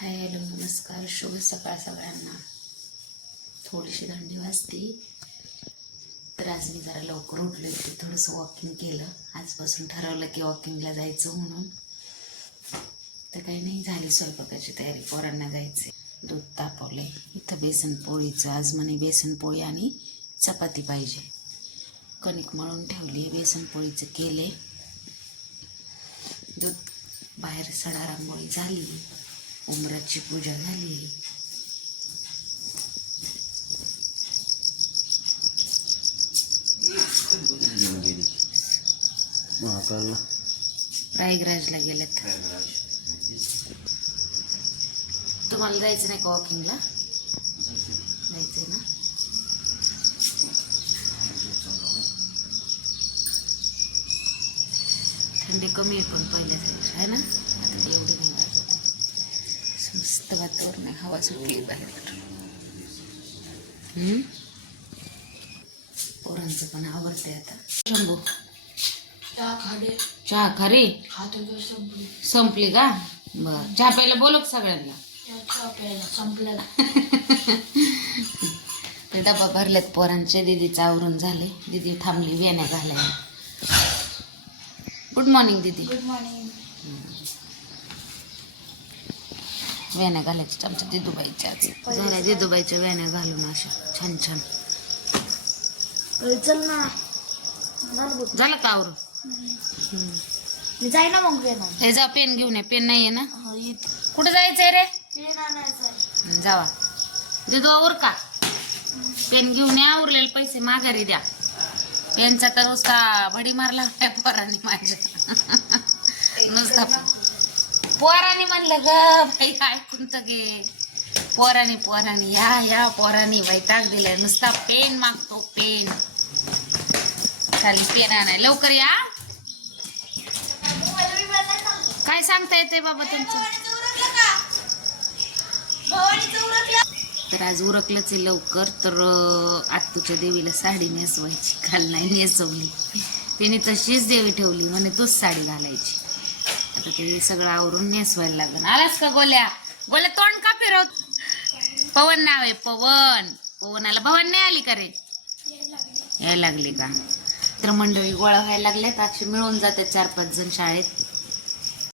Hi hello नमस्कार शुभ सकाळ सगळ्यांना. थोडीशी थंडी वाजते तर आज मी जरा लवकर उठले होते थोडंसं वॉकिंग केलं. आजपासून ठरवलं की वॉकिंगला जायचं म्हणून. तर काही नाही झाली स्वयंपाकाची तयारी पोरांना जायचे दूध तापवले इथं बेसन पोळीचं आज म्हणे बेसन पोळी आणि चपाती पाहिजे. कणिक मळून ठेवली बेसन पोळीचं केले दूध बाहेर सडा रांगोळी झाली. उमराची पूजा झाली. महाकालला. प्रयागराजला गेलेत. तुम्हाला जायचं नाही का वॉकिंगला जायचंय ना? थंडी कमी आहे पण पहिल्यासारखी आहे ना आता काही एवढी नाही वाटत मस्त वातावरण आहे हवा सुटली बाहेर. हम्म? पोरांचं पण आवडते आता. शंभू. चहा खरी संपली. का? बर. चहा प्यायला बोलव सगळ्यांना? ते डबा भरलेत पोरांचे. दिदीचं आवरून झाले. दिदी थांबली वेण्या घालायला. गुड मॉर्निंग दिदी. गुड मॉर्निंग वेण्या घालायच्या आमच्या दिदूबाईच्या आज. झाल्या दिदूबाईच्या वेण्या घालून अशा छान छान. चल ना. झालं का आवरून? मी जाई ना मग हे जा पेन घेऊन ये. पेन नाही आहे ना? हो. कुठे जायचंय रे? पेन आणायचं. जावा. दिदू आवर का? पेन घेऊन या. उरलेले पैसे माघारी द्या. पेनचा तर नुसता भडी मारला होता पोरांनी माझ्या. नुसता पोराने म्हणलं ग बाई ऐकून तर घे. पोराने पोराने या या पोराने वैताग दिलाय. नुसता पेन मागतो पेन. खाली पेन आणाय. लवकर या. काय सांगता येते बाबा तुमचं? तर आज उरकलंच आहे लवकर तर आत्तूच्या देवीला साडी नेसवायची. काल नाही नेसवली. तिने तशीच देवी ठेवली. म्हणे तूच साडी घालायची. तर ते सगळं आवरून नेसवायला लागलं आलास का गोल्या? गोल्या तोंड का फिरवत? पवन नाव आहे पवन. पवनाला भवन नाही आली का रे? यायला लागली का? तर मंडळी गोळा व्हायला लागल्यात. अक्षे मिळून जातात चार पाच जण शाळेत.